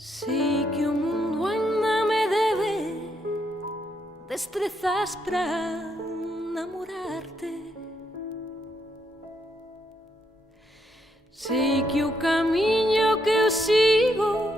Sei que o mundo ainda me debe destrezas para namorarte. Sei que o camiño que eu sigo